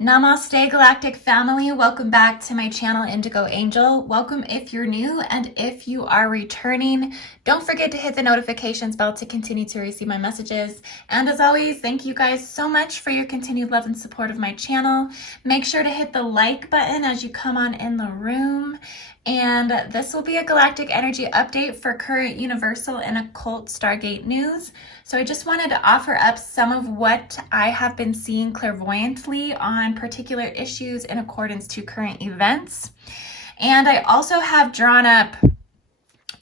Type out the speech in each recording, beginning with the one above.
Namaste Galactic family, welcome back to my channel Indigo Angel. Welcome if you're new, and if you are returning, don't forget to hit the notifications bell to continue to receive my messages. And as always, thank you guys so much for your continued love and support of my channel. Make sure to hit the like button as you come on in the room. And this will be a galactic energy update for current universal and occult Stargate news. So I just wanted to offer up some of what I have been seeing clairvoyantly on particular issues in accordance to current events. And I also have drawn up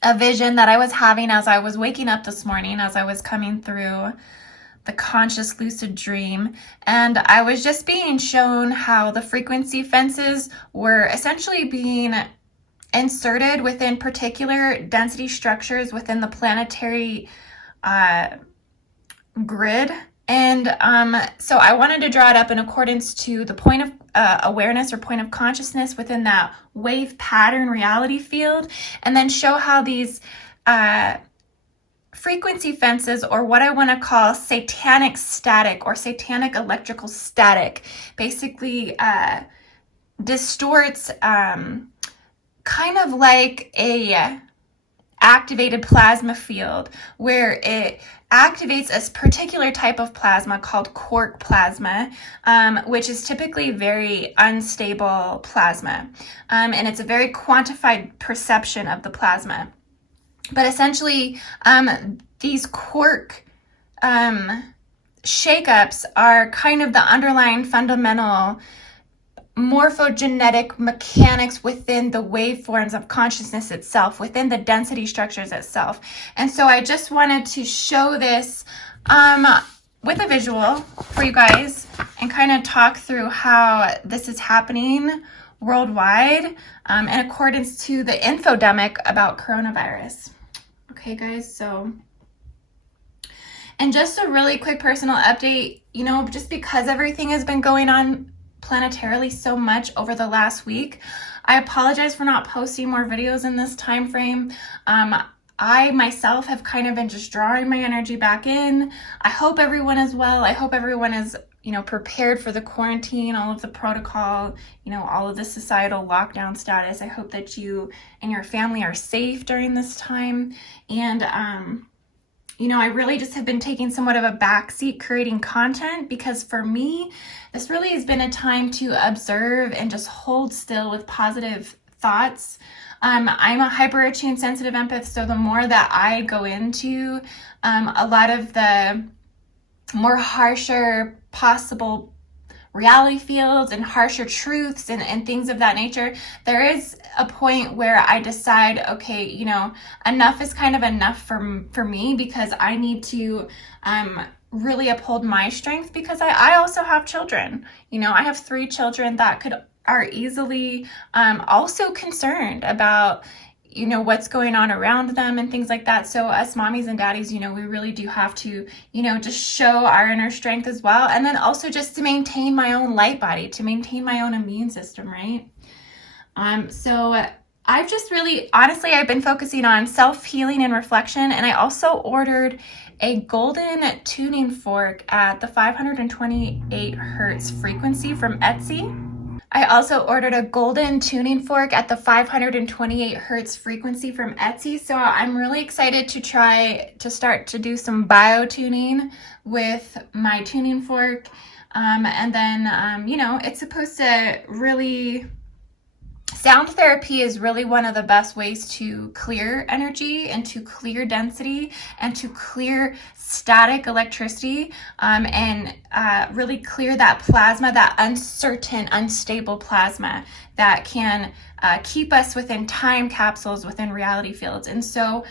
a vision that I was having as I was waking up this morning, as I was coming through the conscious lucid dream, and I was just being shown how the frequency fences were essentially being inserted within particular density structures within the planetary grid. And so I wanted to draw it up in accordance to the point of awareness or point of consciousness within that wave pattern reality field, and then show how these frequency fences, or what I want to call satanic static or satanic electrical static, basically distorts kind of like a activated plasma field, where it activates a particular type of plasma called quark plasma, which is typically very unstable plasma, and it's a very quantified perception of the plasma. But essentially, these quark shakeups are kind of the underlying fundamental morphogenetic mechanics within the waveforms of consciousness itself, within the density structures itself. And so I just wanted to show this with a visual for you guys and kind of talk through how this is happening worldwide in accordance to the infodemic about coronavirus. Okay, guys, so, and just a really quick personal update, you know, just because everything has been going on planetarily so much over the last week, I apologize for not posting more videos in this time frame. I myself have kind of been just drawing my energy back in. I hope everyone is well. I hope everyone is, you know, prepared for the quarantine, all of the protocol, you know, all of the societal lockdown status. I hope that you and your family are safe during this time. And you know, I really just have been taking somewhat of a backseat creating content, because for me, this really has been a time to observe and just hold still with positive thoughts. I'm a hyper attuned sensitive empath, so the more that I go into a lot of the more harsher possible reality fields and harsher truths and things of that nature, there is a point where I decide, okay, you know, enough is kind of enough for me, because I need to really uphold my strength, because I also have children. You know, I have 3 children that are easily also concerned about, you know, what's going on around them and things like that. So us mommies and daddies, you know, we really do have to, you know, just show our inner strength as well. And then also just to maintain my own light body, to maintain my own immune system, right? So I've just really, honestly, I've been focusing on self-healing and reflection. And I also ordered a golden tuning fork at the 528 hertz frequency from Etsy. I also ordered a golden tuning fork at the 528 hertz frequency from Etsy. So I'm really excited to try to start to do some bio-tuning with my tuning fork. And then, you know, it's supposed to really, sound therapy is really one of the best ways to clear energy and to clear density and to clear static electricity, and really clear that plasma, that uncertain, unstable plasma that can keep us within time capsules within reality fields. And so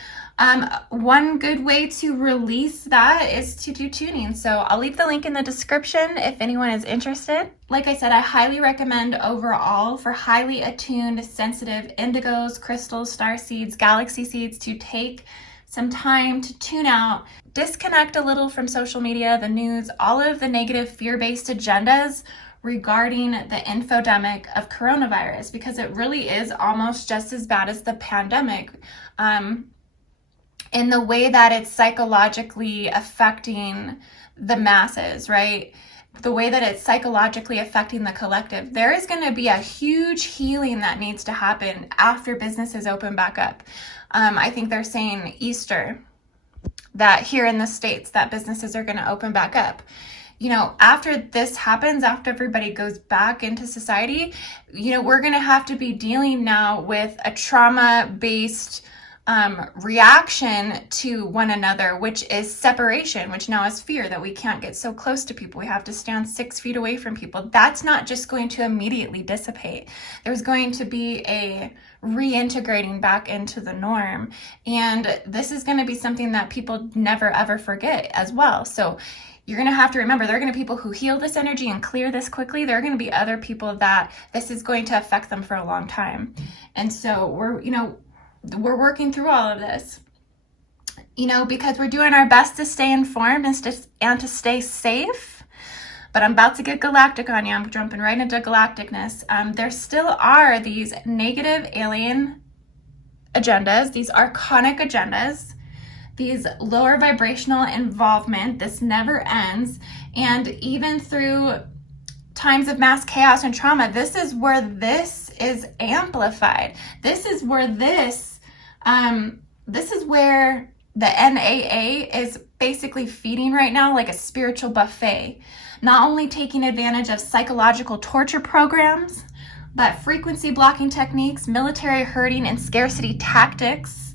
one good way to release that is to do tuning. So I'll leave the link in the description if anyone is interested. Like I said, I highly recommend overall for highly attuned, sensitive indigos, crystals, star seeds, galaxy seeds to take some time to tune out, disconnect a little from social media, the news, all of the negative fear-based agendas regarding the infodemic of coronavirus, because it really is almost just as bad as the pandemic. In the way that it's psychologically affecting the masses, right? the way that it's psychologically affecting the collective, there is going to be a huge healing that needs to happen after businesses open back up. I think they're saying Easter, that here in the States, that businesses are going to open back up. You know, after this happens, after everybody goes back into society, you know, we're going to have to be dealing now with a trauma-based reaction to one another, which is separation, which now is fear, that we can't get so close to people. We have to stand 6 feet away from people. That's not just going to immediately dissipate. There's going to be a reintegrating back into the norm. And this is going to be something that people never ever forget as well. So you're going to have to remember, there are going to be people who heal this energy and clear this quickly. There are going to be other people that this is going to affect them for a long time. And so we're working through all of this, you know, because we're doing our best to stay informed and to stay safe. But I'm about to get galactic on you. I'm jumping right into galacticness. There still are these negative alien agendas, these archonic agendas, these lower vibrational involvement. This never ends. And even through times of mass chaos and trauma, this is where this is amplified. This is where this is where the NAA is basically feeding right now, like a spiritual buffet. Not only taking advantage of psychological torture programs, but frequency blocking techniques, military herding and scarcity tactics,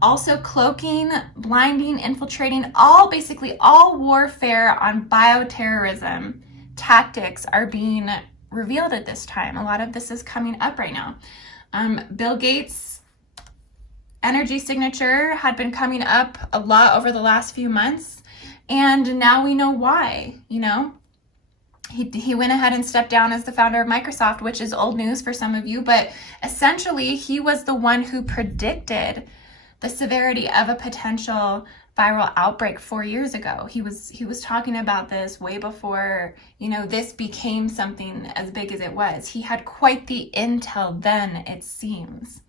also cloaking, blinding, infiltrating, basically all warfare on bioterrorism tactics are being revealed at this time. A lot of this is coming up right now. Bill Gates' energy signature had been coming up a lot over the last few months, and now we know why. You know, he went ahead and stepped down as the founder of Microsoft, which is old news for some of you, but essentially he was the one who predicted the severity of a potential viral outbreak 4 years ago. He was talking about this way before, you know, this became something as big as it was. He had quite the intel then, it seems,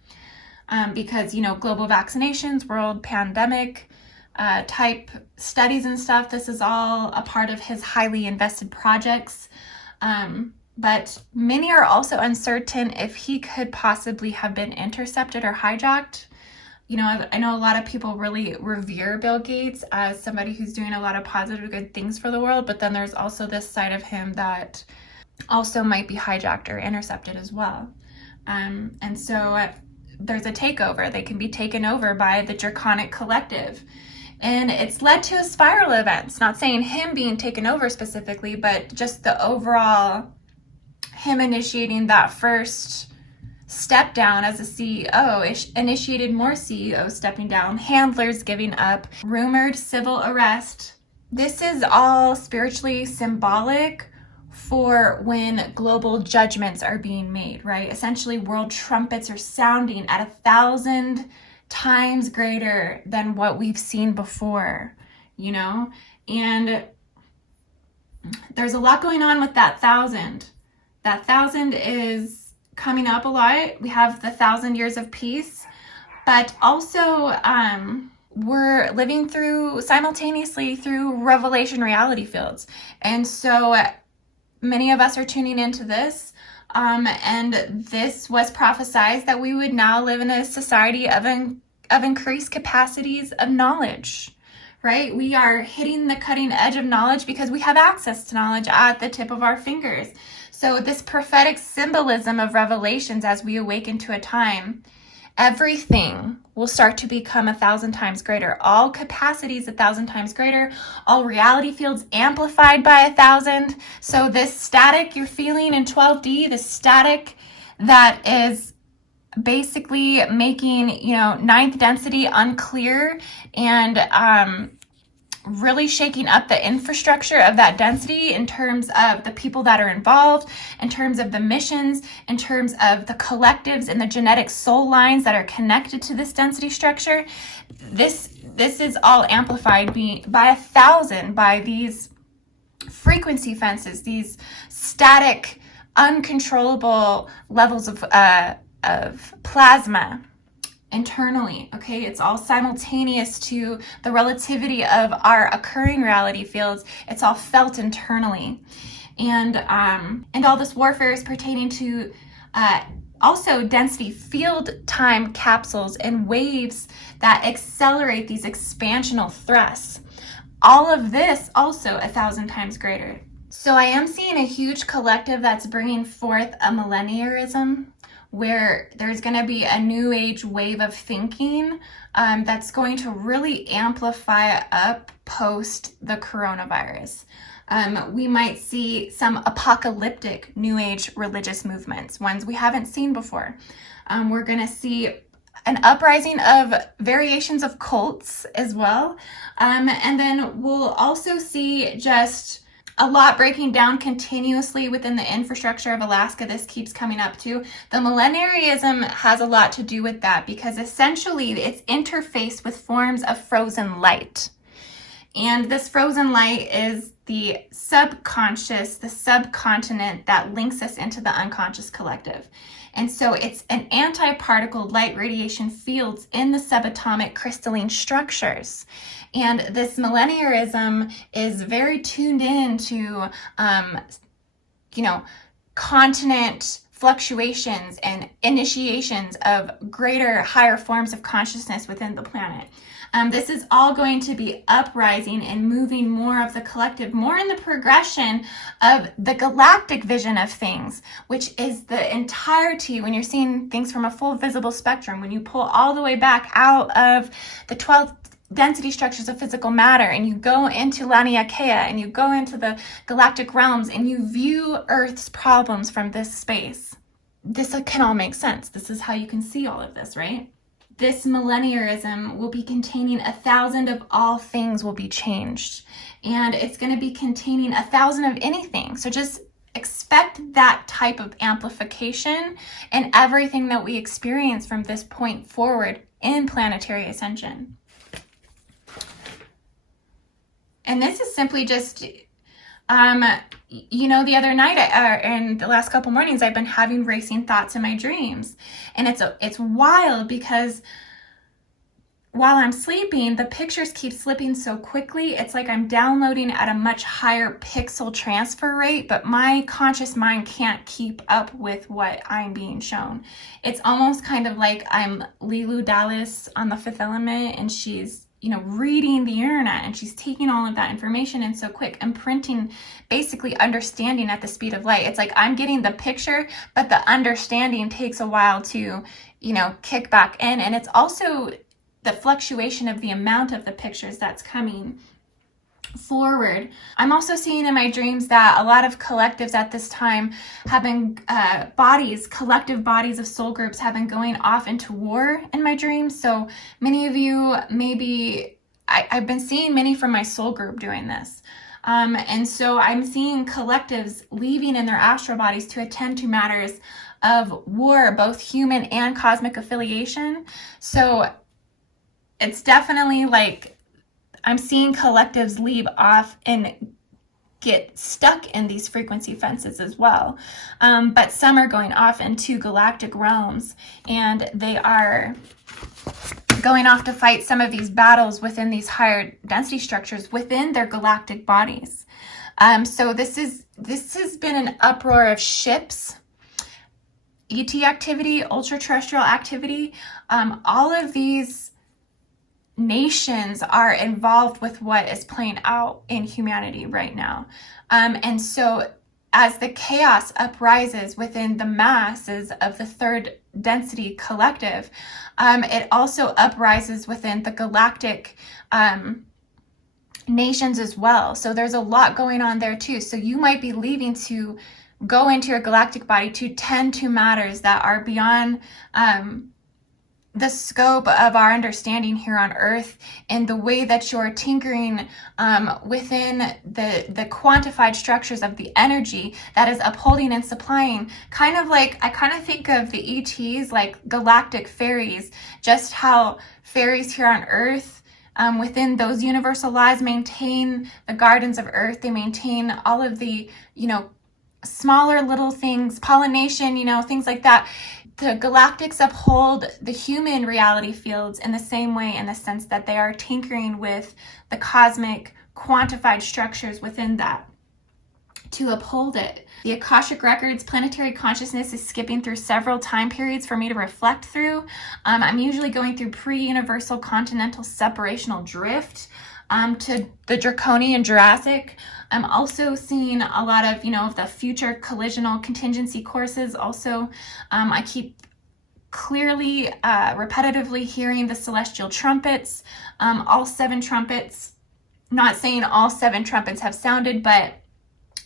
because, you know, global vaccinations, world pandemic type studies and stuff, this is all a part of his highly invested projects. But many are also uncertain if he could possibly have been intercepted or hijacked. You know, I know a lot of people really revere Bill Gates as somebody who's doing a lot of positive, good things for the world, but then there's also this side of him that also might be hijacked or intercepted as well. And so there's a takeover. They can be taken over by the Draconic collective. And it's led to a spiral of events, not saying him being taken over specifically, but just the overall, him initiating that first step down as a CEO, initiated more CEOs stepping down, handlers giving up, rumored civil arrest. This is all spiritually symbolic for when global judgments are being made, right? Essentially, world trumpets are sounding at 1,000 times greater than what we've seen before, you know? And there's a lot going on with that 1,000. That 1,000 is coming up a lot. We have the 1,000 years of peace, but also we're living simultaneously through revelation reality fields. And so many of us are tuning into this. And this was prophesized that we would now live in a society of increased capacities of knowledge, right? We are hitting the cutting edge of knowledge because we have access to knowledge at the tip of our fingers. So this prophetic symbolism of revelations, as we awaken to a time, everything will start to become 1,000 times greater. All capacities 1,000 times greater. All reality fields amplified by 1,000. So this static you're feeling in 12D, the static that is basically making, you know, ninth density unclear and really shaking up the infrastructure of that density in terms of the people that are involved, in terms of the missions, in terms of the collectives and the genetic soul lines that are connected to this density structure. This is all amplified by 1,000 by these frequency fences, these static, uncontrollable levels of plasma internally, okay? It's all simultaneous to the relativity of our occurring reality fields. It's all felt internally. And all this warfare is pertaining to also density field time capsules and waves that accelerate these expansional thrusts. All of this also 1,000 times greater. So I am seeing a huge collective that's bringing forth a millenniarism, where there's going to be a new age wave of thinking that's going to really amplify up post the coronavirus. We might see some apocalyptic new age religious movements, ones we haven't seen before. We're going to see an uprising of variations of cults as well. And then we'll also see just a lot breaking down continuously within the infrastructure of Alaska. This keeps coming up too. The millenarianism has a lot to do with that, because essentially it's interfaced with forms of frozen light. And this frozen light is the subconscious, the subcontinent that links us into the unconscious collective. And so it's an anti-particle light radiation fields in the subatomic crystalline structures. And this millenniarism is very tuned in to, continent fluctuations and initiations of greater, higher forms of consciousness within the planet. This is all going to be uprising and moving more of the collective, more in the progression of the galactic vision of things, which is the entirety, when you're seeing things from a full visible spectrum, when you pull all the way back out of the 12th density structures of physical matter, and you go into Laniakea, and you go into the galactic realms, and you view Earth's problems from this space. This can all make sense. This is how you can see all of this, right? This millenniarism will be containing 1,000 of all things will be changed. And it's going to be containing 1,000 of anything. So just expect that type of amplification in everything that we experience from this point forward in planetary ascension. And this is simply just, the other night and the last couple mornings, I've been having racing thoughts in my dreams. And it's wild, because while I'm sleeping, the pictures keep slipping so quickly. It's like I'm downloading at a much higher pixel transfer rate, but my conscious mind can't keep up with what I'm being shown. It's almost kind of like I'm Lilu Dallas on The Fifth Element, and she's reading the internet, and she's taking all of that information in so quick and printing, basically understanding at the speed of light. It's like I'm getting the picture, but the understanding takes a while to, kick back in. And it's also the fluctuation of the amount of the pictures that's coming forward. I'm also seeing in my dreams that a lot of collectives at this time have been collective bodies of soul groups have been going off into war in my dreams. So many of you, maybe I've been seeing many from my soul group doing this. And so I'm seeing collectives leaving in their astral bodies to attend to matters of war, both human and cosmic affiliation. So it's definitely like I'm seeing collectives leave off and get stuck in these frequency fences as well. But some are going off into galactic realms, and they are going off to fight some of these battles within these higher density structures within their galactic bodies. So this has been an uproar of ships, ET activity, ultra-terrestrial activity. All of these nations are involved with what is playing out in humanity right now. And so as the chaos uprises within the masses of the third density collective, it also uprises within the galactic nations as well. So there's a lot going on there too. So you might be leaving to go into your galactic body to tend to matters that are beyond the scope of our understanding here on Earth, and the way that you're tinkering within the quantified structures of the energy that is upholding and supplying. Kind of like, I kind of think of the ETs like galactic fairies, just how fairies here on Earth within those universal laws maintain the gardens of Earth. They maintain all of the, smaller little things, pollination, things like that. The galactics uphold the human reality fields in the same way, in the sense that they are tinkering with the cosmic quantified structures within that to uphold it. The Akashic Records planetary consciousness is skipping through several time periods for me to reflect through. I'm usually going through pre-universal continental separational drift to the Draconian Jurassic. I'm also seeing a lot of, of the future collisional contingency courses. Also, I keep clearly, repetitively hearing the celestial trumpets, all 7 trumpets. Not saying all 7 trumpets have sounded, but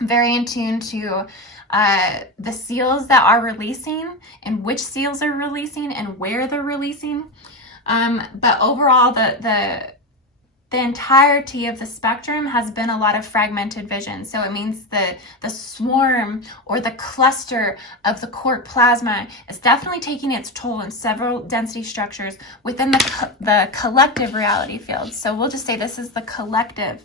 very in tune to the seals that are releasing, and which seals are releasing and where they're releasing. But overall, the entirety of the spectrum has been a lot of fragmented vision. So it means the swarm or the cluster of the quark plasma is definitely taking its toll in several density structures within the collective reality field. So we'll just say this is the collective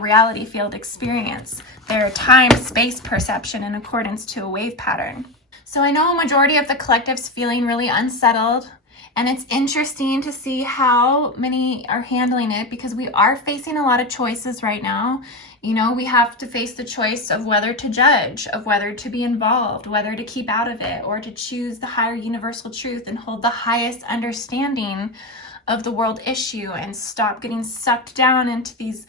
reality field experience, their time-space perception in accordance to a wave pattern. So I know a majority of the collective's feeling really unsettled, and it's interesting to see how many are handling it, because we are facing a lot of choices right now. We have to face the choice of whether to judge, of whether to be involved, whether to keep out of it, or to choose the higher universal truth and hold the highest understanding of the world issue and stop getting sucked down into these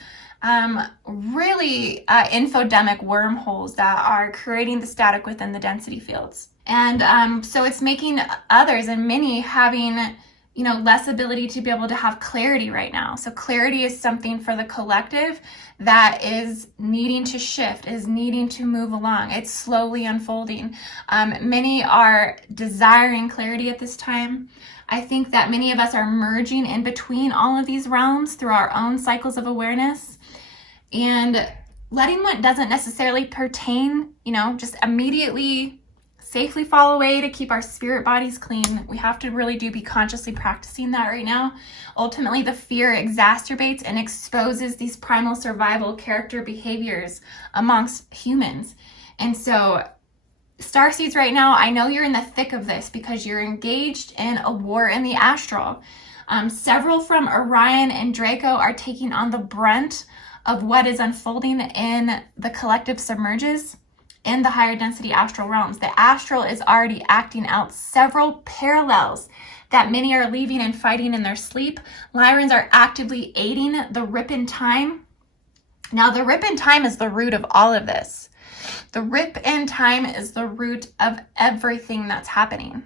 really infodemic wormholes that are creating the static within the density fields. And so it's making others, and many, having less ability to be able to have clarity right now. So clarity is something for the collective that is needing to shift, is needing to move along. It's slowly unfolding. Many are desiring clarity at this time. I think that many of us are merging in between all of these realms through our own cycles of awareness, and letting what doesn't necessarily pertain, just immediately safely fall away to keep our spirit bodies clean. We have to really be consciously practicing that right now. Ultimately, the fear exacerbates and exposes these primal survival character behaviors amongst humans. And so Starseeds right now, I know you're in the thick of this because you're engaged in a war in the astral. Several from Orion and Draco are taking on the brunt of what is unfolding in the collective submerges in the higher density astral realms. The astral is already acting out several parallels that many are leaving and fighting in their sleep. Lyrans are actively aiding the rip in time. Now, the rip in time is the root of all of this. The rip in time is the root of everything that's happening.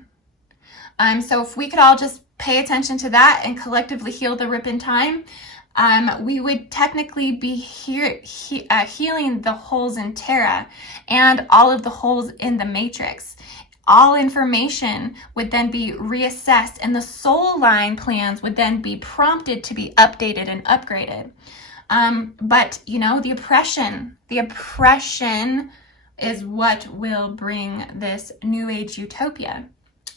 So if we could all just pay attention to that and collectively heal the rip in time, we would technically be healing the holes in Terra and all of the holes in the matrix. All information would then be reassessed, and the soul line plans would then be prompted to be updated and upgraded. But the oppression is what will bring this new age utopia.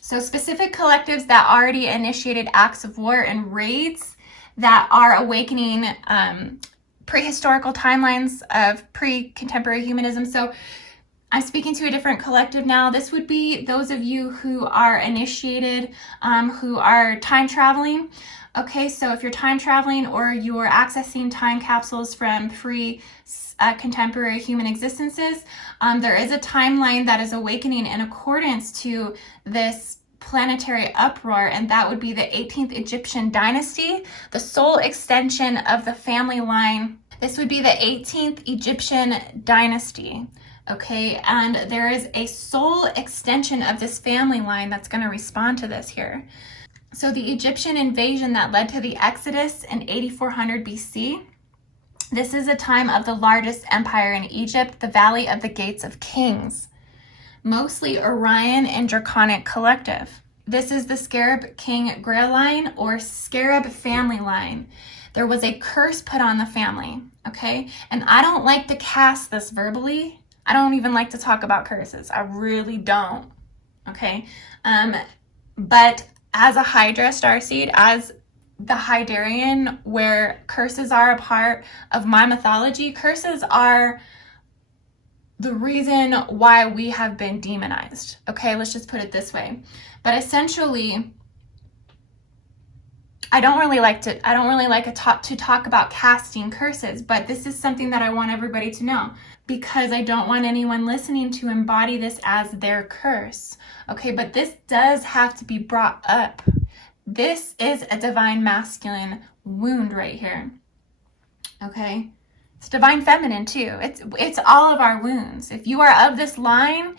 So specific collectives that already initiated acts of war and raids that are awakening prehistorical timelines of pre-contemporary humanism. So I'm speaking to a different collective now. This would be those of you who are initiated, who are time traveling. Okay, so if you're time traveling or you're accessing time capsules from contemporary human existences, there is a timeline that is awakening in accordance to this planetary uproar, and that would be the 18th Egyptian Dynasty, the soul extension of the family line. This would be the 18th Egyptian Dynasty. Okay, and there is a soul extension of this family line that's going to respond to this here. So the Egyptian invasion that led to the Exodus in 8400 BC, this is a time of the largest empire in Egypt, the Valley of the Gates of Kings, mostly Orion and Draconic collective. This is the Scarab King Grail line or Scarab family line. There was a curse put on the family, okay? And I don't like to cast this verbally. I don't even like to talk about curses. I really don't, okay? But as a Hydra starseed, as the Hydarian, where curses are a part of my mythology, curses are the reason why we have been demonized. Okay, let's just put it this way. But essentially, I don't really like to talk about casting curses, but this is something that I want everybody to know, because I don't want anyone listening to embody this as their curse. Okay, but this does have to be brought up. This is a divine masculine wound right here. Okay, it's divine feminine too. It's all of our wounds. If you are of this line,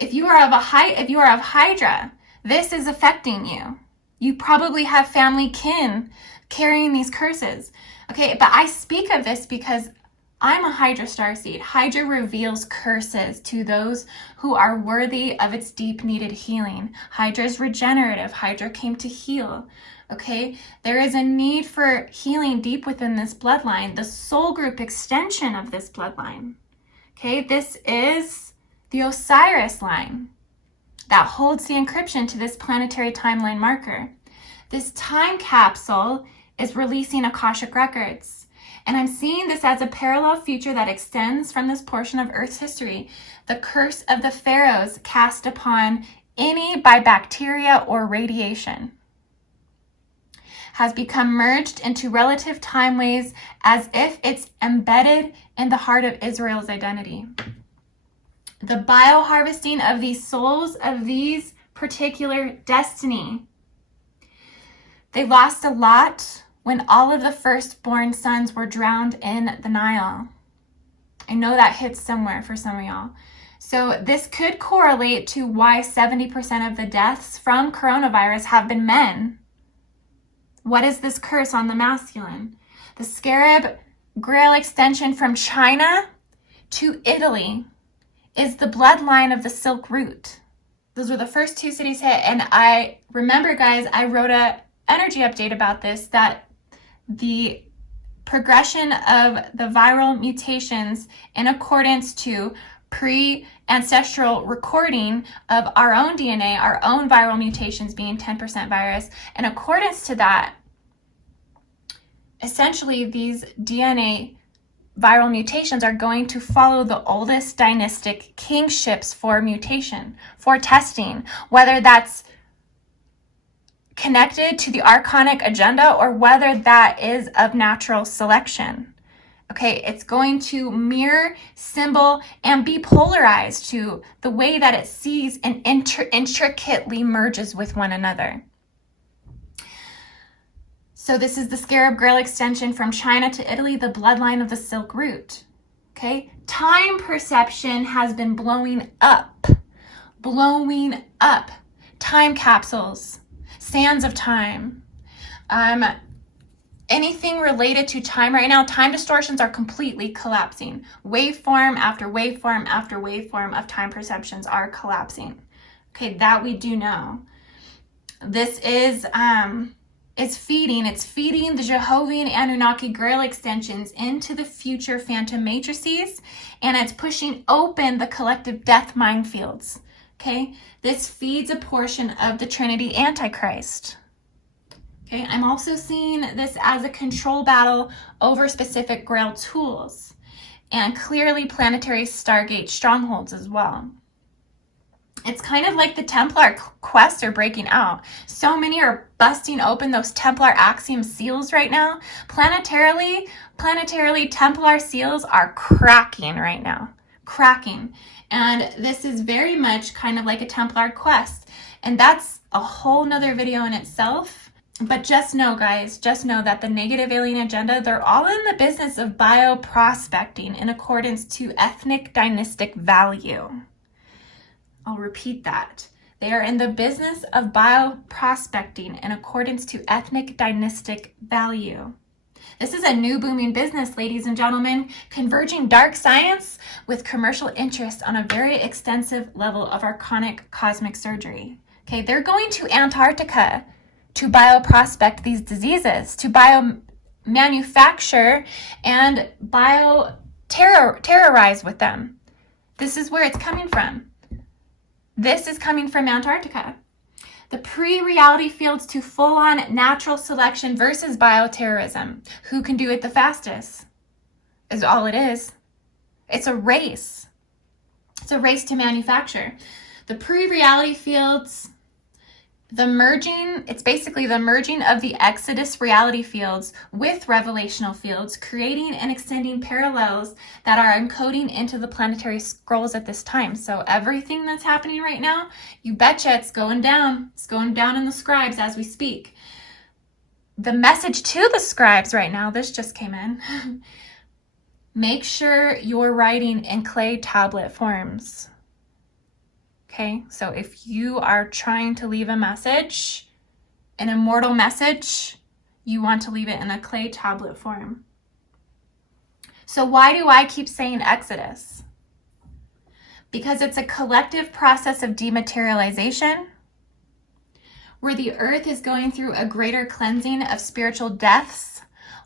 if you are of Hydra, this is affecting you. You probably have family kin carrying these curses. Okay, but I speak of this because I'm a Hydra starseed. Hydra reveals curses to those who are worthy of its deep-needed healing. Hydra is regenerative. Hydra came to heal. Okay, there is a need for healing deep within this bloodline, the soul group extension of this bloodline. Okay, this is the Osiris line that holds the encryption to this planetary timeline marker. This time capsule is releasing Akashic records. And I'm seeing this as a parallel future that extends from this portion of Earth's history. The curse of the pharaohs cast upon any by bacteria or radiation has become merged into relative timeways as if it's embedded in the heart of Israel's identity. The bioharvesting of these souls of these particular destiny. They lost a lot when all of the firstborn sons were drowned in the Nile. I know that hits somewhere for some of y'all. So this could correlate to why 70% of the deaths from coronavirus have been men. What is this curse on the masculine? The Scarab Grail extension from China to Italy is the bloodline of the Silk Route. Those were the first two cities hit. And I remember, guys, I wrote a energy update about this, that the progression of the viral mutations in accordance to pre-ancestral recording of our own DNA, our own viral mutations being 10% virus, in accordance to that, essentially these DNA viral mutations are going to follow the oldest dynastic kingships for mutation, for testing, whether that's connected to the archonic agenda or whether that is of natural selection. Okay, it's going to mirror, symbol, and be polarized to the way that it sees and intricately merges with one another. So this is the Scarab Grail extension from China to Italy, the bloodline of the Silk Route. Okay, time perception has been blowing up. Time capsules. Sands of time. Anything related to time right now, time distortions are completely collapsing. Waveform after waveform after waveform of time perceptions are collapsing. Okay, that we do know. This is it's feeding the Jehovian Anunnaki Grail extensions into the future phantom matrices, and it's pushing open the collective death minefields. Okay, this feeds a portion of the Trinity Antichrist. Okay, I'm also seeing this as a control battle over specific Grail tools and clearly planetary Stargate strongholds as well. It's kind of like the Templar quests are breaking out. So many are busting open those Templar Axiom seals right now. Planetarily, Templar seals are cracking right now. Cracking. And this is very much kind of like a Templar quest. And that's a whole nother video in itself. But just know, guys, that the negative alien agenda, they're all in the business of bioprospecting in accordance to ethnic dynastic value. I'll repeat that. They are in the business of bioprospecting in accordance to ethnic dynastic value. This is a new booming business, ladies and gentlemen, converging dark science with commercial interest on a very extensive level of archonic cosmic surgery. Okay, they're going to Antarctica to bioprospect these diseases, to biomanufacture and terrorize with them. This is where it's coming from. This is coming from Antarctica. The pre-reality fields to full-on natural selection versus bioterrorism. Who can do it the fastest is all it is. It's a race. It's a race to manufacture. The pre-reality fields, it's basically the merging of the Exodus reality fields with revelational fields, creating and extending parallels that are encoding into the planetary scrolls at this time. So everything that's happening right now, you betcha it's going down. It's going down in the scribes as we speak. The message to the scribes right now, this just came in. Make sure you're writing in clay tablet forms. Okay, so if you are trying to leave a message, an immortal message, you want to leave it in a clay tablet form. So why do I keep saying Exodus? Because it's a collective process of dematerialization, where the earth is going through a greater cleansing of spiritual deaths,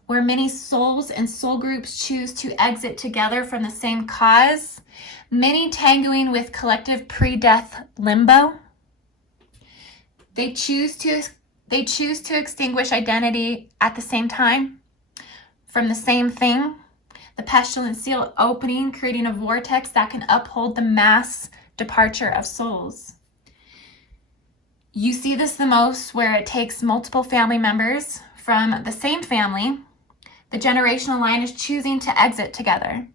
where many souls and soul groups choose to exit together from the same cause, many tangoing with collective pre-death limbo. They choose to extinguish identity at the same time from the same thing. The pestilent seal opening, creating a vortex that can uphold the mass departure of souls. You see this the most where it takes multiple family members from the same family. The generational line is choosing to exit together.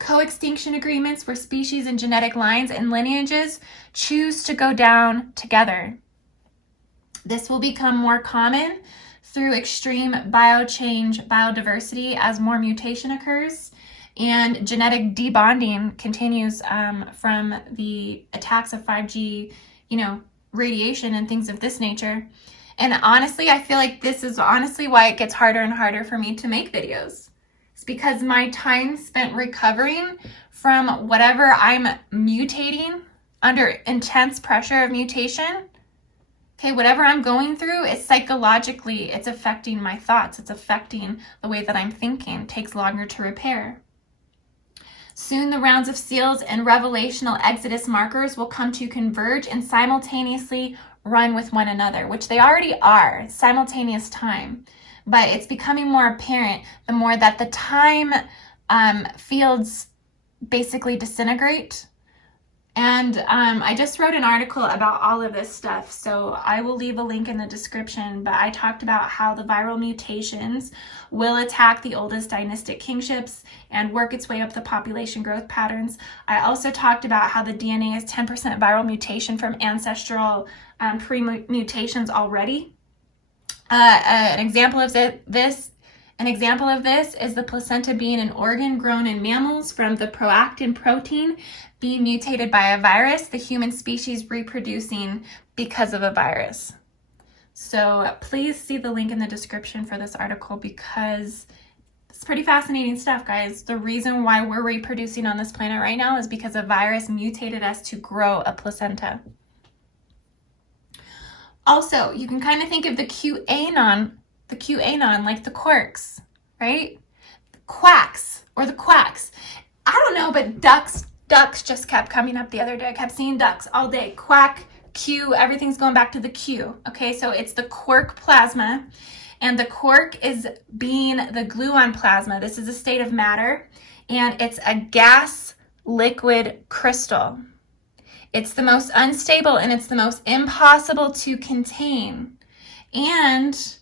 Co-extinction agreements where species and genetic lines and lineages choose to go down together. This will become more common through extreme biochange, biodiversity as more mutation occurs, and genetic debonding continues from the attacks of 5G, radiation and things of this nature. And honestly, I feel like this is honestly why it gets harder and harder for me to make videos. It's because my time spent recovering from whatever I'm mutating under intense pressure of mutation, okay, whatever I'm going through, it's psychologically, it's affecting my thoughts. It's affecting the way that I'm thinking. It takes longer to repair. Soon the rounds of seals and revelational exodus markers will come to converge and simultaneously run with one another, which they already are, simultaneous time. But it's becoming more apparent the more that the time fields basically disintegrate. And I just wrote an article about all of this stuff, so I will leave a link in the description, but I talked about how the viral mutations will attack the oldest dynastic kingships and work its way up the population growth patterns. I also talked about how the DNA is 10% viral mutation from ancestral pre-mutations already. An example of this is the placenta being an organ grown in mammals from the proactin protein being mutated by a virus, the human species reproducing because of a virus. So please see the link in the description for this article because it's pretty fascinating stuff, guys. The reason why we're reproducing on this planet right now is because a virus mutated us to grow a placenta. Also, you can kind of think of the QAnon like the quarks, right? The quacks. I don't know, but ducks just kept coming up the other day. I kept seeing ducks all day. Quack, Q, everything's going back to the Q. Okay, so it's the quark plasma, and the quark is being the gluon plasma. This is a state of matter, and it's a gas liquid crystal. It's the most unstable and it's the most impossible to contain. And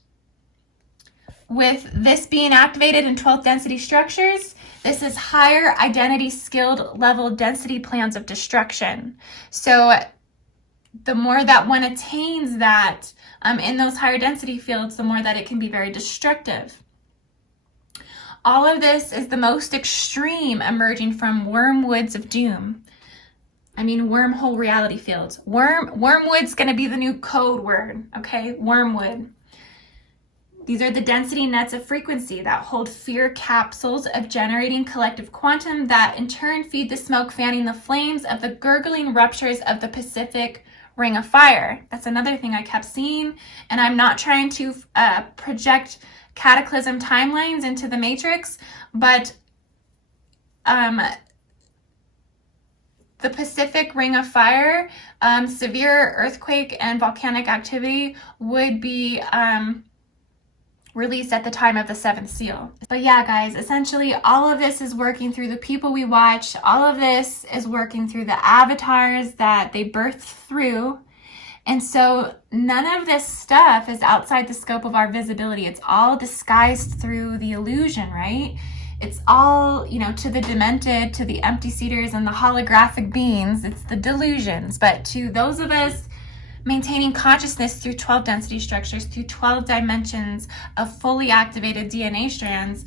with this being activated in 12th density structures, this is higher identity skilled level density plans of destruction. So the more that one attains that in those higher density fields, the more that it can be very destructive. All of this is the most extreme emerging from wormwoods of doom. I mean, wormhole reality fields. Wormwood's going to be the new code word, okay? Wormwood. These are the density nets of frequency that hold fear capsules of generating collective quantum that in turn feed the smoke fanning the flames of the gurgling ruptures of the Pacific Ring of Fire. That's another thing I kept seeing, and I'm not trying to project cataclysm timelines into the matrix, but the Pacific Ring of Fire, severe earthquake and volcanic activity would be released at the time of the 7th seal. But yeah, guys, essentially all of this is working through the people we watch. All of this is working through the avatars that they birthed through. And so none of this stuff is outside the scope of our visibility. It's all disguised through the illusion, right? It's all, you know, to the demented, to the empty seaters and the holographic beings, it's the delusions. But to those of us maintaining consciousness through 12 density structures, through 12 dimensions of fully activated DNA strands,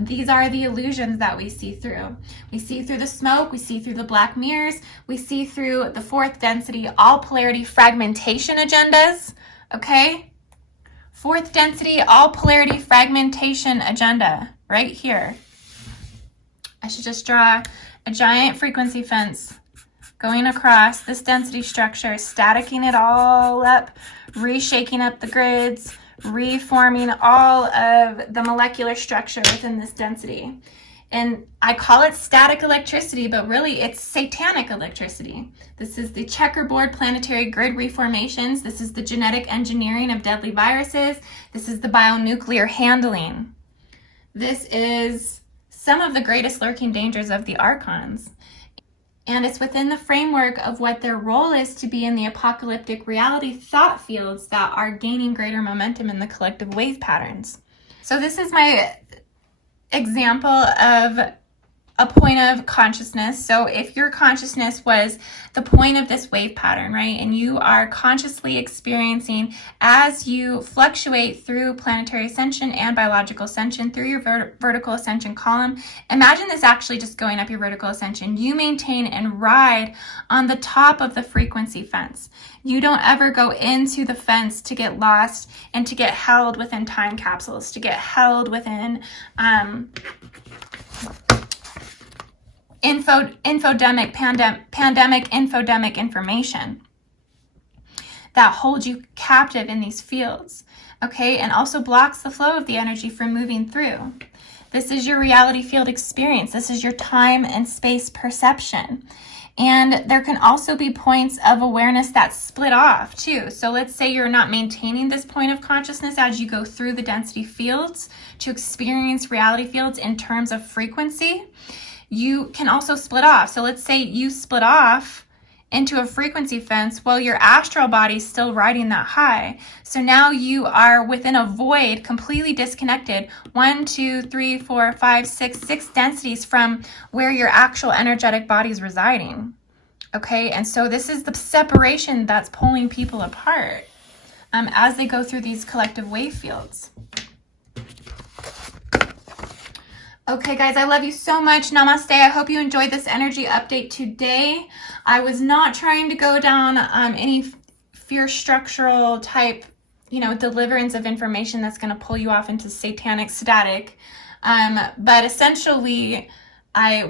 these are the illusions that we see through. We see through the smoke, we see through the black mirrors, we see through the 4th density, all polarity fragmentation agendas, okay? 4th density, all polarity fragmentation agenda, right here. I should just draw a giant frequency fence going across this density structure, staticking it all up, reshaking up the grids, reforming all of the molecular structure within this density. And I call it static electricity, but really it's satanic electricity. This is the checkerboard planetary grid reformations. This is the genetic engineering of deadly viruses. This is the bionuclear handling. This is some of the greatest lurking dangers of the archons. And it's within the framework of what their role is to be in the apocalyptic reality thought fields that are gaining greater momentum in the collective wave patterns. So this is my example of a point of consciousness. So if your consciousness was the point of this wave pattern, right, and you are consciously experiencing as you fluctuate through planetary ascension and biological ascension through your vertical ascension column, imagine this actually just going up your vertical ascension. You maintain and ride on the top of the frequency fence. You don't ever go into the fence to get lost and to get held within time capsules, to get held within pandemic infodemic information that holds you captive in these fields, okay, and also blocks the flow of the energy from moving through. This is your reality field experience. This is your time and space perception. And there can also be points of awareness that split off too. So let's say you're not maintaining this point of consciousness as you go through the density fields to experience reality fields in terms of frequency. You can also split off. So let's say you split off into a frequency fence while your astral body is still riding that high. So now you are within a void, completely disconnected, 1, 2, 3, 4, 5, 6 densities from where your actual energetic body is residing. Okay, and so this is the separation that's pulling people apart as they go through these collective wave fields. Okay, guys, I love you so much. Namaste. I hope you enjoyed this energy update today. I was not trying to go down any fear structural type, deliverance of information that's going to pull you off into satanic static. But essentially, I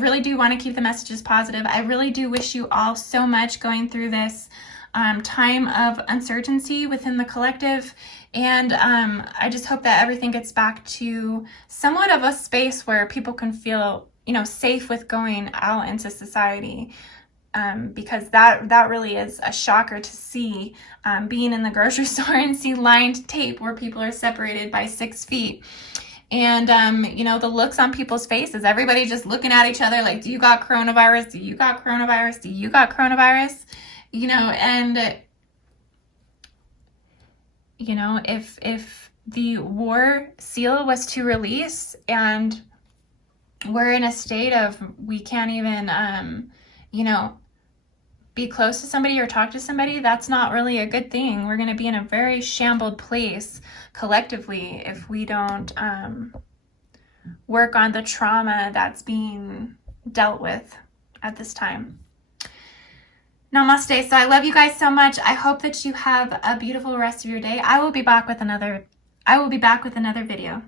really do want to keep the messages positive. I really do wish you all so much going through this time of uncertainty within the collective. And I just hope that everything gets back to somewhat of a space where people can feel, safe with going out into society. Because that really is a shocker to see, being in the grocery store and see lined tape where people are separated by 6 feet. And, the looks on people's faces, everybody just looking at each other like, do you got coronavirus? Do you got coronavirus? Do you got coronavirus? And if the war seal was to release and we're in a state of we can't even, be close to somebody or talk to somebody, that's not really a good thing. We're going to be in a very shambled place collectively if we don't work on the trauma that's being dealt with at this time. Namaste. So I love you guys so much. I hope that you have a beautiful rest of your day. I will be back with another video.